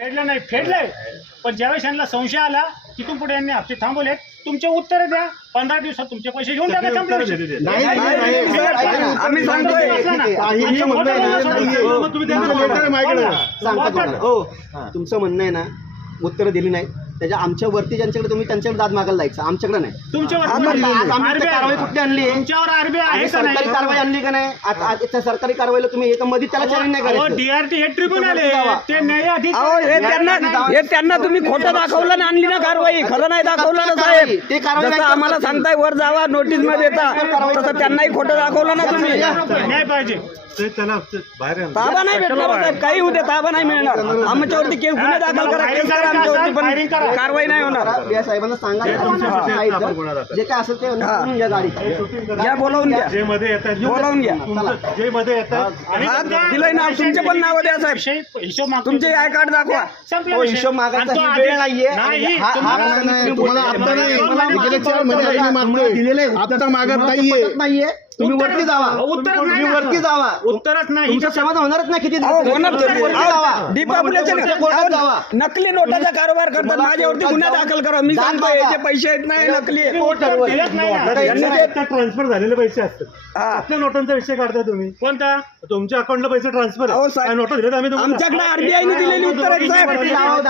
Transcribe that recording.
फेडलं नाही फेडलंय, पण ज्यावेळेस यांना संशय आला तिथून पुढे यांनी हप्ते थांबवले. तुमचे उत्तर द्या, 15 दिवसात तुमचे पैसे घेऊन टाका. संपला विषय. आम्ही सांगतोय तुमचं म्हणणं आहे ना, उत्तर दिली नाही त्याच्या आमच्या वरती ज्यांच्याकडे तुम्ही त्यांच्याकडे दाद मागायला जायचं, आमच्याकडे नाही. तुमच्यावर कारवाई कुठली आणली आहे? तुमच्यावर आरबीआय आहे का नाही? सरकारी कारवाई आणली का नाही? आता त्या सरकारी कारवाईला तुम्ही एका मध्ये त्याला चॅलेंज नाही करायचं. डीआरटी हे ट्रिब्युनल आहे, ते न्यायाधिकारी. हे त्यांना तुम्ही खोटं दाखवलं ना, आणली ना कारवाई. खरं नाही दाखवलं ना साहेब. ते कारवाई जसं आम्हाला सांगताय वर जावा नोटीस मध्ये येता, तसं त्यांनाही खोटं दाखवलं ना तुम्ही. न्याय पाहिजे. ताबा नाही भेटणार साहेब, काही उद्या ताबा नाही मिळणार. आमच्यावरती गुन्हे दाखल करा, केस करा आमच्यावरती, पण कारवाई नाही होणार. या साहेबांना सांगा जे काय असेल ते करून घ्या गाडी. घ्या, बोलावून घ्या, बोलावून घ्या. दिलंय नाव, तुमचे पण नाव द्या साहेब. हिशोब मागतो. तुमचे आय कार्ड दाखवा. संपला तो विषय. हिशोब मागायचा आणि तो ही वेळ नाहीये. नाही, हा तुम्हाला हप्ता नाही, गेले 4 महिने आम्ही मागतोय. दिलेले हप्ता मागत नाहीये. नाहीये. तुम्ही वरती जावा, उत्तरच तुम्ही नाही. वरती जावा. उत्तरच नाही. तुमचं समाधान होणारच नाही. किती होणार डिपॉप्युलेशन जावा. नकली नोटाचा कारभार करतात, माझ्यावरती गुन्हा दाखल करा. मी सांगतोय याचे पैसे येत नाही, नकली आहे. दिलंच नाही ना. ट्रान्सफर झालेले पैसे असतात. आपल्या नोटांचा विषय काढता तुम्ही. कोणता? तुमच्या अकाउंटला पैसे ट्रान्सफर अहो साहेब, नोटा दिलेत आम्ही तुम्हाला. आमच्याकडे आरबीआयने दिलेली उत्तर आहेत साहेब.